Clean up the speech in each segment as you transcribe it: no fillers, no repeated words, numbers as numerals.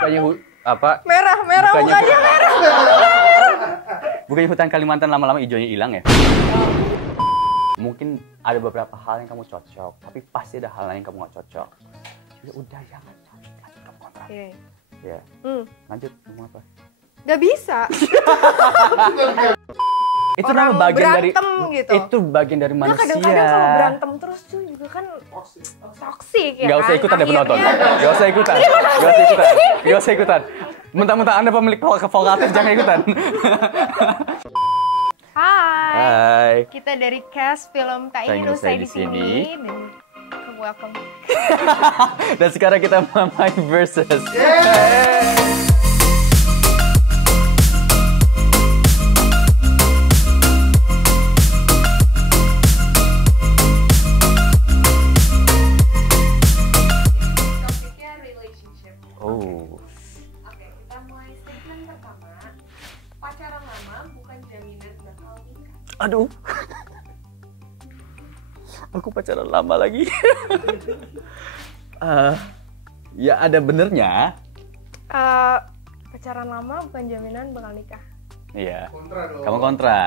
Bukannya apa? Merah, Bukannya- mukanya merah. Bukannya hutan Kalimantan lama-lama hijaunya hilang ya? Mungkin ada beberapa hal yang kamu cocok, tapi pasti ada hal lain yang kamu gak cocok. Ya udah, jangan lanjut kamu kontrak. Iya. Ya, lanjut ngomong apa? Gak bisa. Itu Orang nama bagian dari berantem gitu. Itu bagian dari Nah, manusia. kadang-kadang kalau berantem terus tuh juga kan toksik ya. Gak usah kan? ikutan deh penonton. Akhirnya- Gak usah ikutan. Gak usah ikutan. Mentang-mentang Anda pemilik vokatif, jangan ikutan. Hai. Hai. Kita dari cast film Tak Ingin Usai di Sini dan welcome. Dan sekarang kita main versus. Topiknya relationship. Oh. Oke, kita mulai segmen pertama. Pacaran lama bukan jaminan bakal nikah. Aduh. Aku pacaran lama lagi. Ya ada benernya. Pacaran lama bukan jaminan bakal nikah. Iya. Kontra dong. Kamu kontra.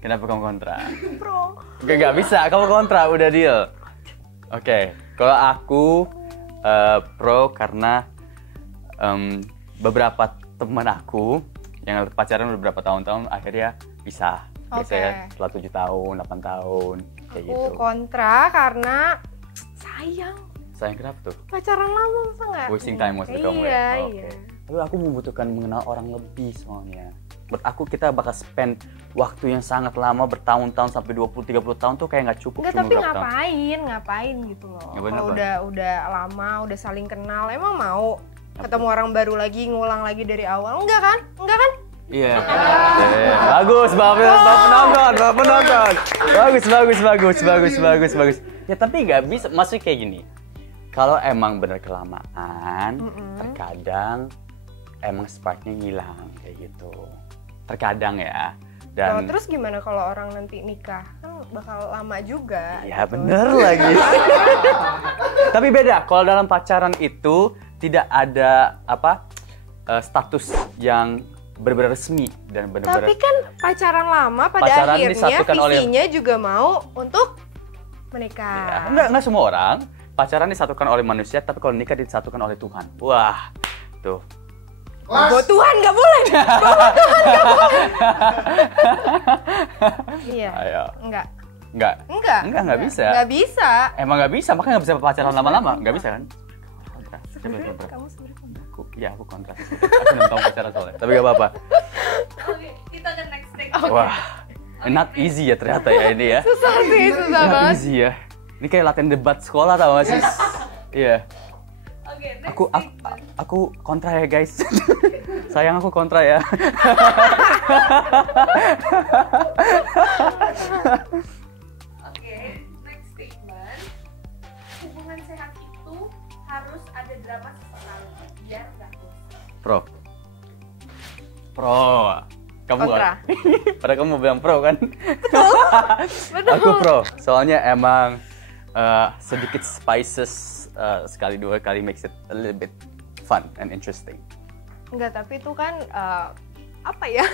Kenapa kamu kontra? Bro. Gak bisa, kamu kontra, udah deal. Oke, kalau aku pro karena beberapa teman aku yang pacaran beberapa tahun-tahun akhirnya pisah. Biasanya setelah 7 tahun, 8 tahun, kayak Aku gitu. kontra karena sayang. Sayang kenapa tuh? Pacaran lama masa nggak? Wasting time maksudnya kamu ya? Iya, Oh, oke. iya. Tapi aku membutuhkan mengenal orang lebih soalnya. Menurut aku kita bakal spend waktu yang sangat lama bertahun-tahun sampai 20-30 tahun tuh kayak nggak cukup. Enggak, cuma tapi berapa tahun. ngapain gitu loh. Ngapain Kalau apa? udah lama, udah saling kenal, emang mau ketemu orang baru lagi, ngulang lagi dari awal? Enggak kan? Enggak kan? Iya. Bagus, bapak penonton. Bagus. Ya tapi nggak bisa, maksudnya kayak gini. Kalau emang bener kelamaan, terkadang emang sparknya hilang kayak gitu. Terkadang ya. Loh, Dan terus gimana kalau orang nanti nikah? Kan bakal lama juga. ya gitu. bener lagi. Tapi beda, kalau dalam pacaran itu tidak ada status yang benar-benar resmi dan Tapi benar-benar kan pacaran lama pada Pacaran akhirnya disatukan oleh- visinya juga mau untuk menikah. ya, enggak semua orang pacaran disatukan oleh manusia, tapi kalau nikah disatukan oleh Tuhan. Wah, tuh. Bawa Tuhan nggak boleh. Iya. Ayo. Enggak. Enggak bisa. Nggak bisa. Emang nggak bisa, makanya nggak bisa pacaran lama-lama. Nggak bisa kan? Kontra. Siapa yang kontra? Kamu sebenarnya Aku kontra. Aku belum tahu pacaran soalnya. Tapi nggak apa-apa. Oke, kita ke next thing. Wah, not easy ya ternyata ya ini ya. susah sih, susah Not banget. easy ya. Ini kayak latihan debat sekolah tau gak sih? Iya. Oke, next Aku segment. aku kontra ya guys. Sayang aku kontra ya. Oke, next statement. Hubungan sehat itu harus ada drama sesekali biar nggak bosan. Pro. Pro. Kamu Kontra. Padahal kamu bilang pro kan? Betul. Aku pro. Soalnya emang sedikit spices sekali dua kali makes it a little bit fun and interesting. Enggak, tapi itu kan apa ya?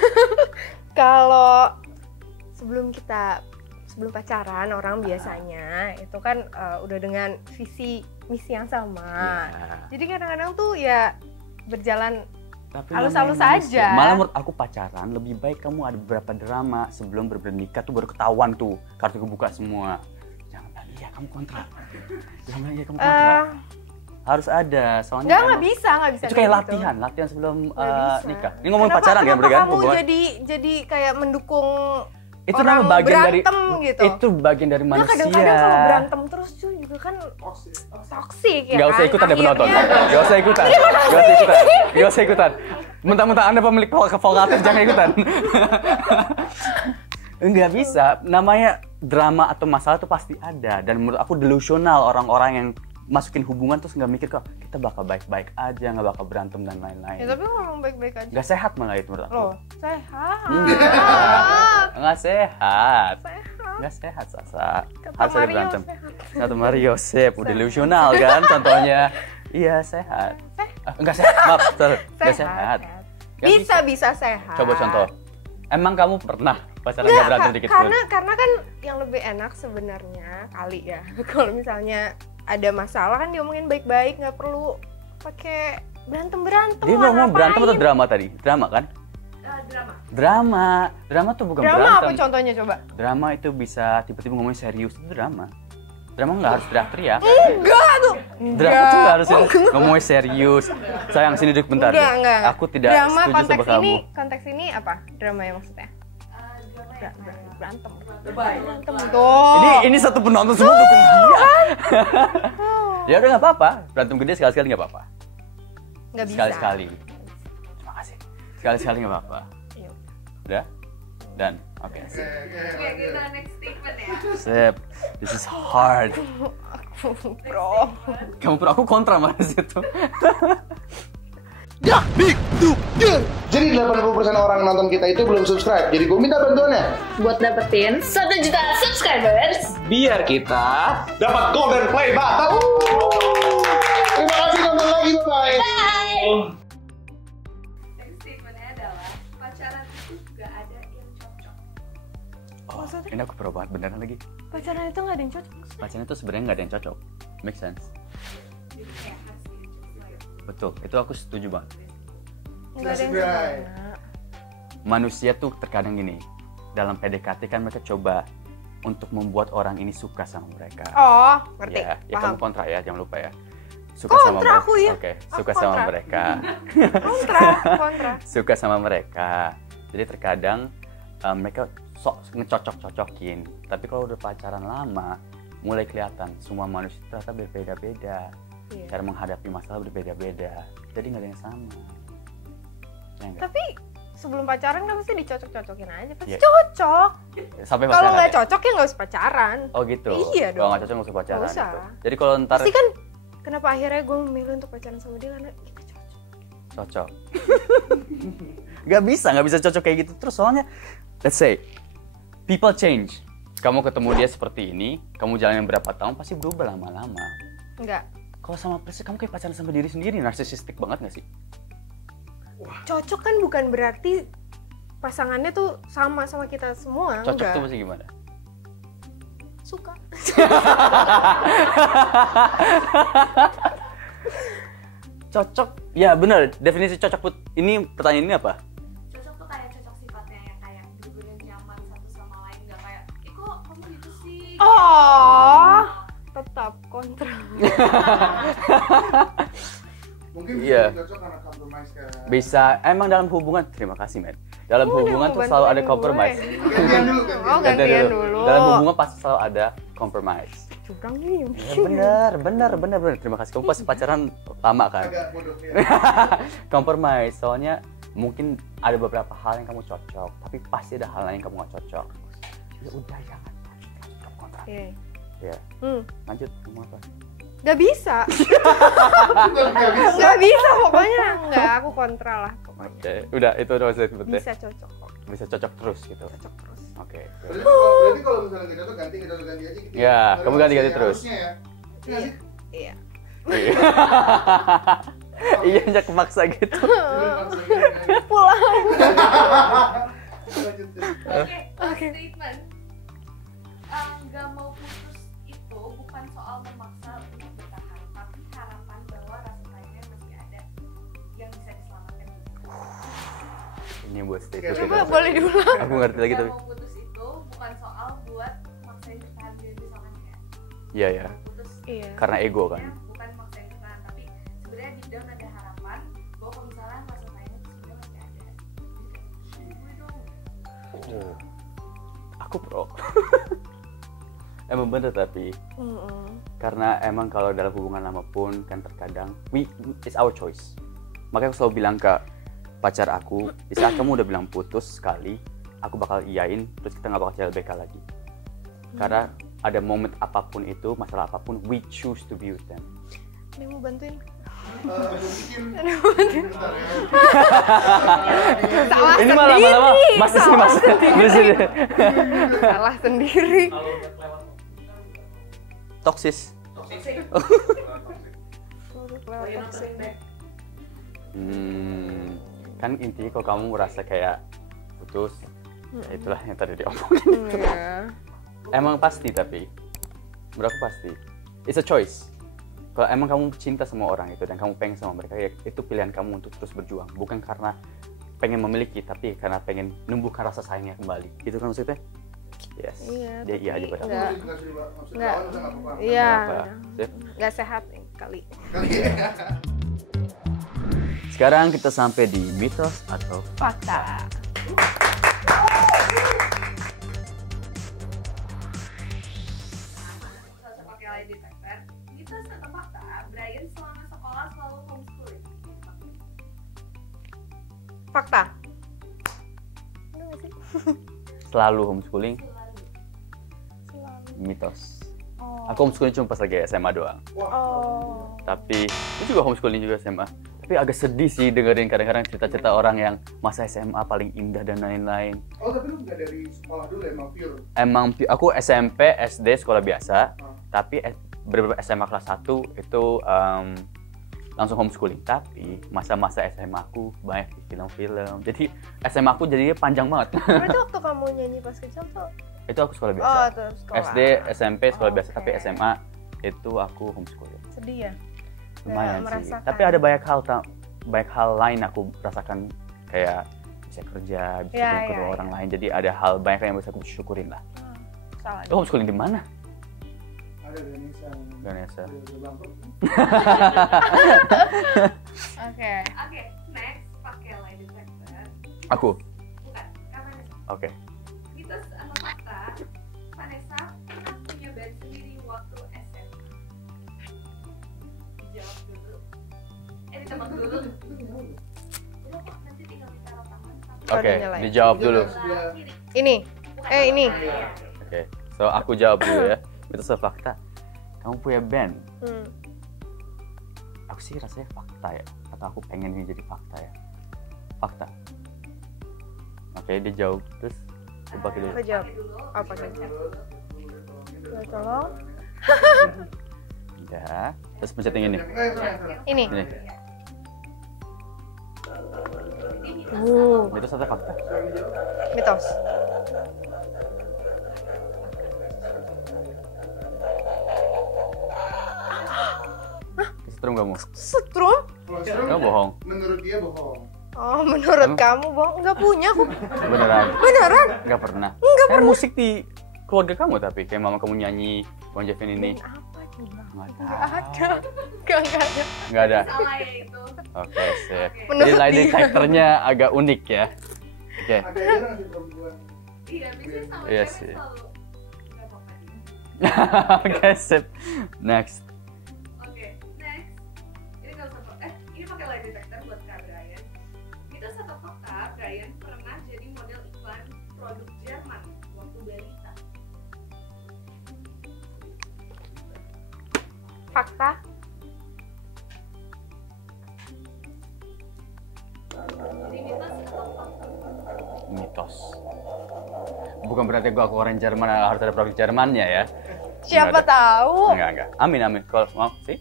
Kalau sebelum pacaran orang biasanya itu kan udah dengan visi misi yang sama. Iya. Jadi kadang-kadang tuh ya berjalan Tapi halus-halus namanya manusia. aja. Malah menurut aku pacaran lebih baik kamu ada beberapa drama sebelum bernikah tuh baru ketahuan tuh kartu kebuka semua. Jangan bilang iya kamu kontra. Jangan bilang iya kamu kontra. Harus ada soalnya. nggak bisa Itu kayak gitu. latihan sebelum Nggak bisa. nikah. Ini ngomongin Kenapa- pacaran ya kenapa mereka. kamu jadi kayak mendukung Itu orang nama bagian dari berantem gitu. Itu bagian dari Nah, manusia. kadang-kadang kalau berantem terus tuh juga kan toksik ya. Gak usah kan? ikutan deh penonton. Akhirnya- Gak usah ikutan. Mentang-mentang Anda pemilik vokatif, jangan ikutan. Nggak bisa. Namanya drama atau masalah itu pasti ada. Dan menurut aku delusional orang-orang yang masukin hubungan terus nggak mikir kok kita bakal baik-baik aja, nggak bakal berantem dan lain-lain. Ya tapi ngomong baik-baik aja. Nggak sehat malah itu menurut aku. Loh, sehat. Nggak sehat. Sehat. Nggak sehat, Sasa. Kata Harus ada Mario berantem. sehat. Kata Mario, sip. Delusional kan contohnya. Iya, sehat. Enggak sehat, maaf, sorry. Enggak sehat. sehat. Nggak Bisa sehat. Coba contoh. Emang kamu pernah pacaran Nggak, nggak berantem dikit pun? karena kan yang lebih enak sebenarnya kali ya. Kalau misalnya ada masalah kan diomongin baik-baik, nggak perlu pakai berantem. Dia ngomong berantem atau drama tadi? Drama kan? Drama. Drama tuh bukan Drama berantem. apa contohnya coba? Drama itu bisa tiba-tiba ngomongin serius, itu drama. Drama nggak harus teriak-teriak. Enggak tuh. Drama tuh nggak harus ngomongin serius. Sayang sini duduk bentar. Enggak. Aku tidak Drama setuju sama kamu. konteks ini apa? Drama yang maksudnya? Drama yang Berantem. lebay. Berantem tuh. Ini satu penonton semua dukung dia. Ya udah nggak apa-apa. Berantem gede sekali-sekali nggak apa-apa. Nggak bisa. Sekali-sekali. Terima kasih. Sekali-sekali nggak apa-apa. Iya. Udah? Dan oke. Oke, kita next statement ya. Sip. This is hard. Bro. Kamu pro, aku kontra malah di situ. Jadi 80% orang nonton kita itu belum subscribe. Jadi gue minta bantuannya. Buat dapetin 1 juta subscribers. Biar kita dapat golden play button. Terima kasih nonton lagi, bye-bye. Next statementnya adalah pacaran itu gak ada yang cocok. Maksudnya? Ini aku pro banget beneran lagi. Pacaran itu nggak ada yang cocok. Pacaran itu sebenarnya nggak ada yang cocok. Make sense. Jadi kayak harus dicoba. Betul. Itu aku setuju banget. Nggak ada yang sempurna. Manusia tuh terkadang gini. Dalam PDKT kan mereka coba untuk membuat orang ini suka sama mereka. Oh, ngerti. Ya, ya Paham. kamu kontra ya, jangan lupa ya. Suka Kontra sama mereka. aku ya. Oke, Aku suka sama kontra. mereka. Kontra. Suka sama mereka. Jadi terkadang mereka sok ngecocok-cocokin. Tapi kalau udah pacaran lama, mulai kelihatan semua manusia ternyata berbeda-beda. Iya. Cara menghadapi masalah berbeda-beda. Jadi nggak ada yang sama. Ya nggak? Tapi sebelum pacaran kan pasti dicocok-cocokin aja. Pasti Iya. cocok. Sampai Kalau pacaran nggak ya? cocok ya nggak usah pacaran. Oh gitu. Iya Kalau dong. nggak cocok nggak usah pacaran. Nggak usah. Gitu. Jadi kalau ntar Pasti kan kenapa akhirnya gue memilih untuk pacaran sama dia karena kita cocok. cocok. Nggak bisa cocok kayak gitu terus. Soalnya, let's say, people change. Kamu ketemu dia seperti ini, kamu jalanin berapa tahun pasti berubah lama-lama. Enggak. Kalau sama Persis, kamu kayak pacaran sama diri sendiri, narsisistik banget nggak sih? Cocok kan bukan berarti pasangannya tuh sama kita semua. Cocok enggak. tuh pasti gimana? Suka. Cocok, ya benar. Definisi cocok put. Ini pertanyaan ini apa? Cocok tuh kayak cocok sifatnya yang kayak dua-duanya nyaman satu sama lain, gak kayak kok kamu gitu sih. Oh, tetap kontra. Mungkin Iya. bisa cocok karena compromise kan. Bisa. Emang dalam hubungan, terima kasih men. Dalam Oh, hubungan dia tuh mau selalu ada bantuin compromise. gue. Gantian dulu kan. Oh, gantian dulu. Dalam hubungan pasti selalu ada compromise. Curang nih. Ya, benar. Terima kasih. Kamu pasti pacaran lama kan? Agak bodoh ya. Compromise. Soalnya mungkin ada beberapa hal yang kamu cocok, tapi pasti ada hal lain yang kamu nggak cocok. Ya udah jangan. Kamu kontrak. Iya. Ya, lanjut. Kamu apa? Gak bisa. Nggak bisa. Gak bisa pokoknya. Enggak, aku kontra lah. Oke, udah itu udah sebetulnya. Bisa cocok kok. Bisa cocok terus gitu. Cocok terus. Oke. Berarti kalau misalnya nggak cocok ganti aja gitu. Ya, kamu ganti-ganti Harusnya terus. ya. Iya sih? Iya. Iya, jangan maksa gitu. Pulang. Oke, statement. Gak mau putus itu bukan soal memaksa untuk bertahan, tapi harapan bahwa rasa sayangnya masih ada yang bisa diselamatkan. Ini buat statement. Coba boleh diulang. Aku ngerti lagi Gak tapi. mau putus itu bukan soal buat maksain bertahan diri sama dia. Iya ya. Putus Iya. Karena ego kan. bukan maksain bertahan, tapi sebenarnya deep down ada harapan bahwa kalau misalnya rasa sayangnya itu sebenarnya masih ada. Jadi, gue dong. Oh. Aku pro. Emang bener tapi karena emang kalau dalam hubungan lama pun kan terkadang it's our choice. Makanya aku selalu bilang ke pacar aku, di saat kamu udah bilang putus sekali, aku bakal iyain, terus kita nggak bakal CLBK lagi. Karena ada momen apapun itu, masalah apapun, we choose to be with them. Ada yang mau bantuin? Mungkin Salah Ini sendiri. malah masih sih mas. Salah sendiri. Toksis. Kan intinya kalau kamu merasa kayak putus, ya itulah yang tadi diomongin. Iya. Emang pasti, tapi menurut aku pasti it's a choice. Kalau emang kamu cinta sama orang itu dan kamu pengen sama mereka, ya itu pilihan kamu untuk terus berjuang, bukan karena pengen memiliki, tapi karena pengen numbuhkan rasa sayangnya kembali. Itu kan maksudnya? Yes. Iya, Dia iya aja pada aku. Nggak. Iya. Apa? Sip. Nggak sehat kali. Sekarang kita sampai di mitos atau Fakta. Selesai pakai lie detector. Mitos atau fakta? Brian selama sekolah selalu homeschooling. Fakta. Bener nggak sih? selalu homeschooling? Selalu. Mitos. Oh. Aku homeschooling cuma pas lagi SMA doang. Oh. Tapi itu juga homeschooling juga SMA. Tapi agak sedih sih dengerin kadang-kadang cerita-cerita orang yang masa SMA paling indah dan lain-lain. Oh, tapi lu nggak dari sekolah dulu emang pure? Aku SMP, SD sekolah biasa, tapi beberapa SMA kelas 1 itu langsung homeschooling. Tapi masa-masa SMA aku banyak di film-film. Jadi SMA aku jadinya panjang banget. Berarti waktu kamu nyanyi pas kecil tuh? Itu aku sekolah biasa. Oh, terus sekolah. SD, SMP sekolah biasa, Oke. tapi SMA itu aku homeschooling. Sedih ya? Lumayan Nggak sih. merasakan. Tapi ada banyak hal lain aku rasakan, kayak bisa kerja, bisa Ya, ketemu ya, orang lain. Jadi ada hal banyak yang bisa aku syukurin lah. Salah. Itu homeschooling di mana? Ada Ganesha. Ganesha. Udah bangkrut. Oke. Oke, next pakai lie detector. Aku. Bukan, Kak Vanessa. Oke. Mitos atau fakta? Vanessa pernah punya band sendiri waktu SMA. Dijawab dulu. Ditebak dulu. Udah kok, nanti tinggal ditaruh tangan. Oh, Oke, udah nyalain. dijawab dulu. Sebelah kiri. Ini. Bukan. Ini. Iya. Oke. So aku jawab dulu ya. Mitos atau fakta? Kamu punya band? Aku sih rasanya fakta ya. Atau aku pengen ini jadi fakta ya. Fakta. Oke, dia jawab terus. Coba dulu. Aku jawab. Pakai dulu. Apa Pencet tadi? dulu. Ya, tolong. Ya. Terus pencet yang ini. Ini. Ini. Ini mitos. Mitos atau fakta? Mitos. Kesetrum kamu? Setrum? Enggak bohong. Menurut dia bohong. Oh, menurut Emang? kamu, Bang? Nggak punya aku. Beneran? Beneran? Enggak pernah. Nggak Kan musik di keluarga kamu tapi kayak mama kamu nyanyi Bon Jovi ini. Band apa coba? Nggak Nggak ada. Nggak ada. Enggak ada. Salah ya itu. Oke, sip. Jadi Menurut lie dia. detectornya agak unik ya. Oke. Ada aja nasi perempuan. Iya, biasanya sama Iya cewek sih. selalu. Nggak apa-apa nih. Oke, sip. Next. Oke, next. Ini nggak usah ini pakai lie detector buat Kak Brian. Mitos atau fakta, Brian pernah jadi model iklan produk Jerman waktu balita. Fakta? Jadi mitos atau fakta? Mitos. Bukan berarti gua orang Jerman harus ada produk Jermannya ya. Siapa Nggak ada. tahu? Enggak. Amin, amin. Kalau mau sih.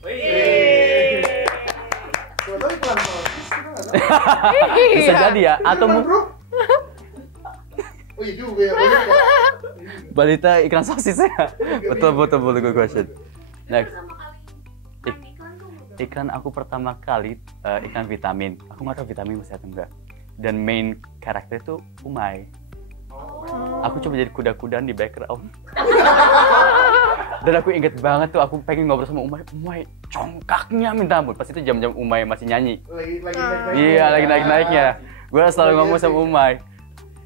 Coba tahu iklan sosis, kita nggak tahu. Bisa jadi ya. Atau Iklan, mu- bro. Oh iya juga ya, banyak ya. balita iklan sosis ya. Betul, good question. Next. Pertama kali main iklan tuh udah. Iklan aku pertama kali iklan vitamin. Aku nggak tahu vitamin masih atau enggak. Dan main karakter itu Umay. Aku coba jadi kuda-kudaan di background. Dan aku inget banget tuh aku pengen ngobrol sama Umay. Umay congkaknya minta ampun. Pas itu jam-jam Umay masih nyanyi. Lagi naik-naik. Iya, lagi naik-naiknya. Gue selalu ngomong sama Umay.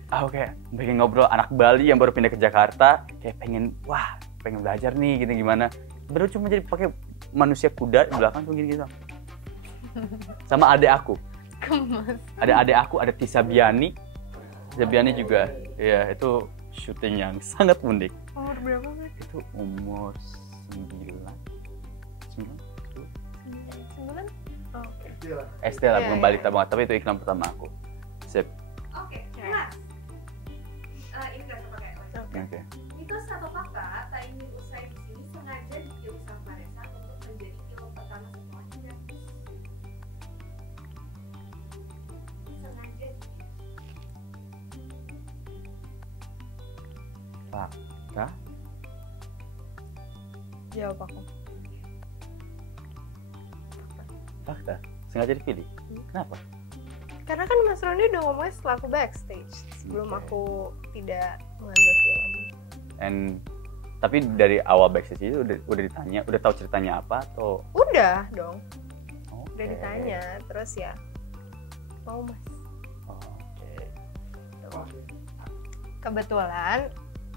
Aku kayak pengen ngobrol anak Bali yang baru pindah ke Jakarta. Kayak pengen belajar nih gini gimana. Baru cuma jadi pakai manusia kuda di belakang tuh gini-gini. Sama adek aku. Ada adek aku, ada Tisa Biani. Tisa Biani juga. Ya, itu syuting yang sangat unik. Umur berapa, Mas? Itu umur 9. 9? Oh, oke. Iya. SD lah, Iya, belum iya. balita banget. Tapi itu iklan pertama aku. Sip. Oke, kelas. Ini nggak usah pakai lie. Oke. Mitos atau fakta, tak ingin usai di sini sengaja dipilih sama Vanessa untuk menjadi film pertama setelah Inggris. Fakta? Jawab aku. Fakta? Sengaja dipilih? Kenapa? Karena kan Mas Roni udah ngomongnya setelah aku backstage, sebelum aku tidak mengambil film. Tapi dari awal backstage itu udah ditanya, udah tahu ceritanya apa atau? Udah dong, Oke. udah ditanya, terus ya mau Mas. Oke. Tuh. Kebetulan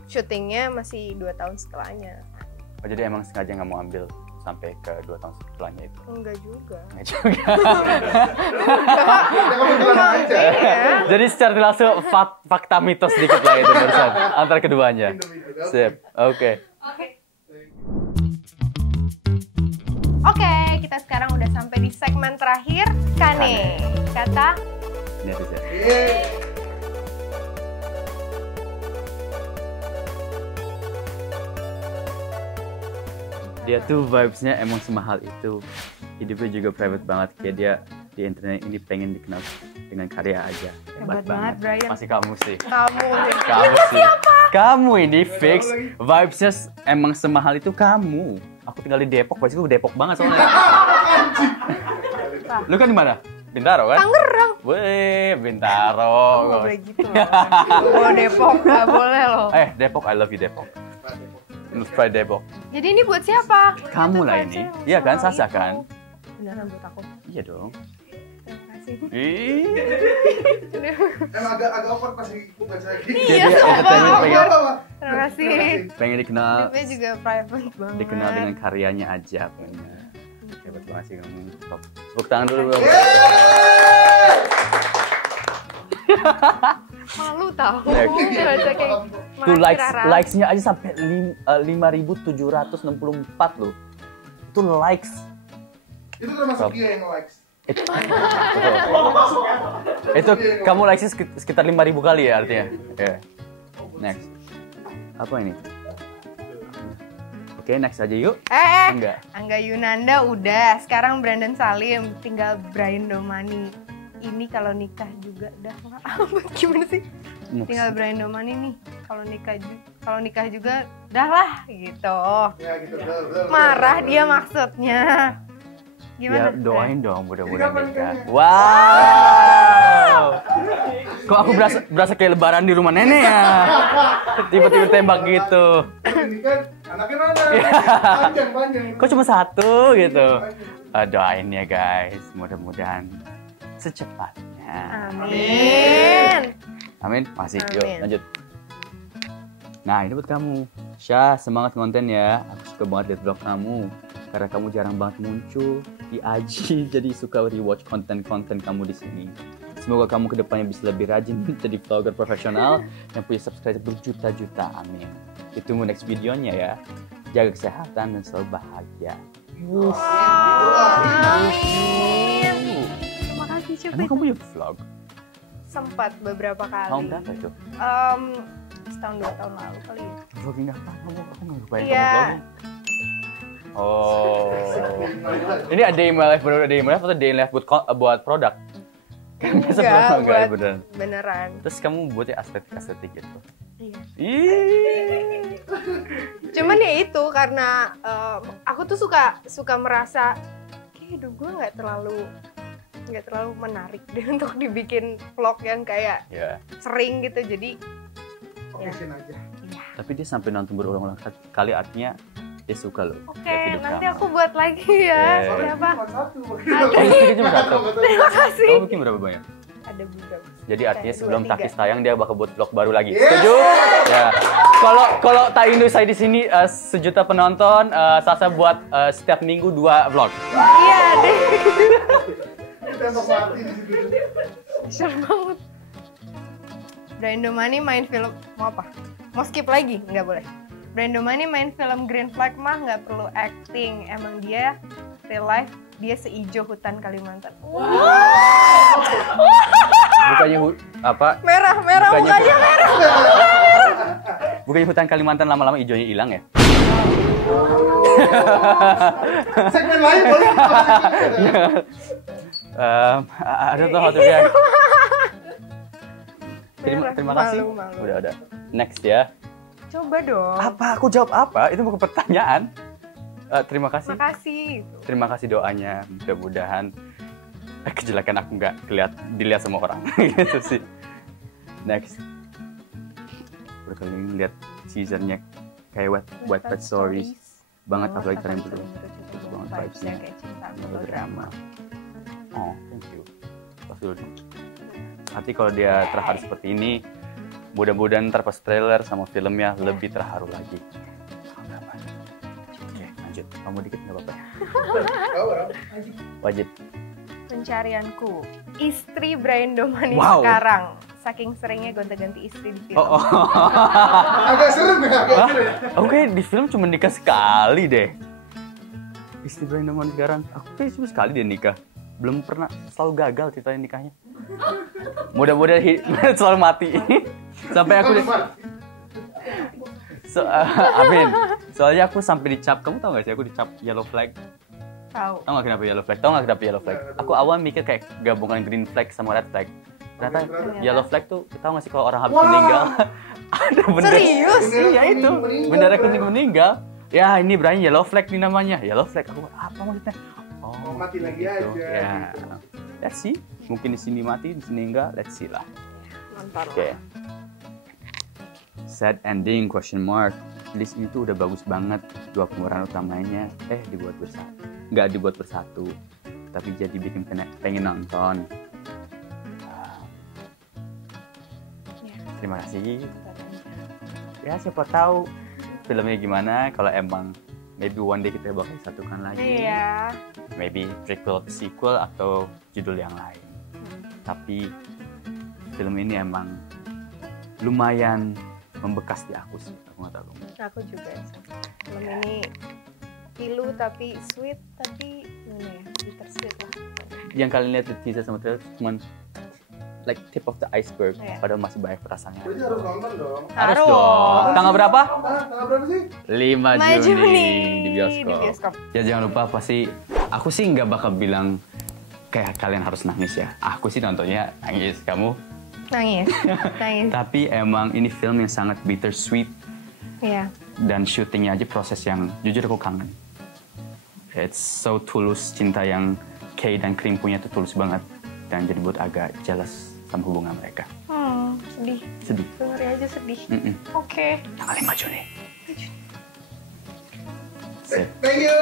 syutingnya masih 2 tahun setelahnya. Oh, jadi emang sengaja nggak mau ambil sampai ke 2 tahun setelahnya itu? Enggak juga. Nggak juga. Kebetulan aja. Iya. Jadi secara langsung fakta mitos sedikit lah itu barusan antara keduanya. Sip. Oke. Oke, kita sekarang udah sampai di segmen terakhir, Kane. Kata Netizen. Dia tuh vibes-nya emang semahal itu. Hidupnya juga private banget, kayak dia di internet ini pengen dikenal dengan karya aja. Hebat banget, Brian. Masih kamu sih. kamu nih. Kamu sih. Kamu ini fix vibes-nya emang semahal itu kamu. Aku tinggal di Depok, pasti gue Depok banget soalnya. Lu kan di mana? Bintaro kan? Tangerang. Wih, Bintaro. Nggak boleh gitu loh. Oh, Depok, nggak boleh loh. Depok, I love you Depok. Pride Depok. Jadi ini buat siapa? Kamu lah ini. Iya kan, Sasa kan? Beneran buat aku. Iya dong. Terima kasih. Ih. Emang agak awkward pas bukan saya gini. Iya, Jadi sumpah. katanya Terima kasih. pengen dikenal, Hidupnya juga private banget. dikenal dengan karyanya aja pengennya. Hebat banget sih kamu. Top. Tepuk tangan dulu bro. Malu tau. Next. Baca kayak Tuh Rara. likes-nya aja sampai 5.764 loh. Itu likes. Itu termasuk dia yang likes. Itu, itu kamu likes-nya sekitar 5.000 kali ya artinya. Oke. Next. Apa ini? Oke, next aja yuk. Enggak. Angga Yunanda udah. Sekarang Brandon Salim. Tinggal Brian Domani. Ini kalau nikah juga dah lah. Gimana sih? Tinggal Brian Domani nih. Kalau nikah juga dah lah gitu. Ya gitu, betul. Marah dia maksudnya. Gimana? Ya doain dong mudah-mudahan Jadi kapan nikah. nikahnya? Wow. Kok aku berasa kayak lebaran di rumah nenek ya? Tiba-tiba tembak gitu. Ini kan anaknya mana? Panjang. Kok cuma satu gitu? Doain ya guys, mudah-mudahan secepatnya. Amin. Amin. Masih. Yuk Amin. lanjut. Nah ini buat kamu, Syah, semangat konten ya. Aku suka banget liat vlog kamu karena kamu jarang banget muncul di IG, jadi suka rewatch konten-konten kamu di sini. Semoga kamu kedepannya bisa lebih rajin jadi vlogger profesional yang punya subscriber berjuta-juta. Amin. Ditunggu next videonya ya. Jaga kesehatan dan selalu bahagia. Amin. Terima kasih Syufi. Emang kamu punya vlog? Sempat beberapa kali. Tahun berapa itu? Setahun 2 tahun lalu kali ya. Vlogging apa? Aku nggak lupain Iya. kamu vlogging. Oh. Ini ada email live beneran, ada email live atau day in live buat produk? Kan biasa Enggak, enggak buat beneran. beneran. Terus kamu buatnya estetik gitu. Iya. Ih. Cuman ya itu karena aku tuh suka merasa kayak hidup gue nggak terlalu menarik deh untuk dibikin vlog yang kayak Ya. sering gitu, jadi Occasion aja. Tapi dia sampai nonton berulang-ulang kali, artinya dia suka loh. oke, lihat hidup nanti kamu. aku buat lagi ya. Yeah. Siapa? Cuma satu. Oh, bikin cuma satu. Terima kasih. Kamu bikin berapa banyak? Ada beberapa. Jadi artinya Dua, sebelum tiga. Takis tayang dia bakal buat vlog baru lagi. Yeah. Setuju? Ya. Kalau Tak Indo saya di sini 1 juta penonton, Sasa buat setiap minggu 2 vlog. Iya deh. Tembak mati di situ. Besar banget. Brian Domani main film mau apa? Mau skip lagi? Nggak boleh. Brian Domani main film Green Flag mah nggak perlu acting. Emang dia real life dia seijo hutan Kalimantan. Bukannya apa? Merah Bukannya- mukanya merah. Bukannya hutan Kalimantan lama-lama hijaunya hilang ya? Segmen lain boleh. I don't know how to react. Terima Merah. kasih. Malu. Udah. Next ya. Coba dong. Apa? Aku jawab apa? Itu bukan pertanyaan. Terima kasih. Makasih. Terima kasih doanya. Mudah-mudahan kejelekan aku nggak dilihat sama orang. Gitu sih. Next. Udah kali ini lihat teasernya kayak Wet Pet Stories banget, apalagi kalian berdua. Banget vibes-nya. Melodrama. Oh, thank you. Pas dulu dong. Nanti kalau dia terharu seperti ini, mudah-mudahan ntar pas trailer sama filmnya lebih terharu lagi. Oke, lanjut. Kamu dikit nggak apa-apa? Wajib. Pencarianku, istri Brian Domani Wow. sekarang. Saking seringnya gonta-ganti istri di film. Oh. Agak serem ya? Hah? Oke, di film cuma nikah sekali deh. Istri Brian Domani sekarang, aku kayak cuma sekali dia nikah. Belum pernah, selalu gagal ceritanya nikahnya. Mudah-mudahan selalu mati. Sampai aku amin. Soalnya aku sampai dicap, kamu tahu gak sih aku dicap yellow flag? Tahu. Tahu gak kenapa yellow flag? Tahu gak kenapa yellow flag? Aku awal mikir kayak gabungan green flag sama red flag. Ternyata yellow flag tuh, tahu gak sih kalau orang habis meninggal ada bendera. Serius? Iya itu, bendera kuning meninggal. Ya ini Brian yellow flag nih namanya. Yellow flag, aku apa maksudnya? Oh, mati lagi gitu. aja. Ya, let's see. Mungkin di sini mati, di sini enggak. Let's see lah. Nonton. Oke. Sad ending question mark. List ini tuh udah bagus banget. Dua pemeran utamanya dibuat bersatu. Nggak dibuat bersatu, tapi jadi bikin pengen nonton. Terima kasih. Ya siapa tahu filmnya gimana. Kalau emang maybe one day kita bakal satukan lagi. Iya. Maybe prequel, sequel atau judul yang lain. Tapi film ini emang lumayan membekas di aku sih. Aku nggak tahu. Aku juga. Film ini pilu tapi sweet, tapi gimana ya? Bittersweet lah. Yang kalian lihat di teaser sama trailer cuman like tip of the iceberg. Iya. Padahal masih banyak perasaannya. Berarti harus nonton dong. Harus dong. Tanggal berapa? Tanggal berapa sih? 5 Juni di di bioskop. bioskop. Ya jangan lupa pasti aku sih nggak bakal bilang kayak kalian harus nangis ya. Aku sih nontonnya nangis, kamu. Nangis. Nangis. Tapi emang ini film yang sangat bittersweet Iya. dan syutingnya aja proses yang jujur aku kangen. It's so tulus, cinta yang Kay dan Cream punya tuh tulus banget dan jadi buat agak jealous sama hubungan mereka. Sedih. Sedih. Dengar aja sedih. Mm-mm. Oke. Tanggal 5 Juni. Sip. Thank you.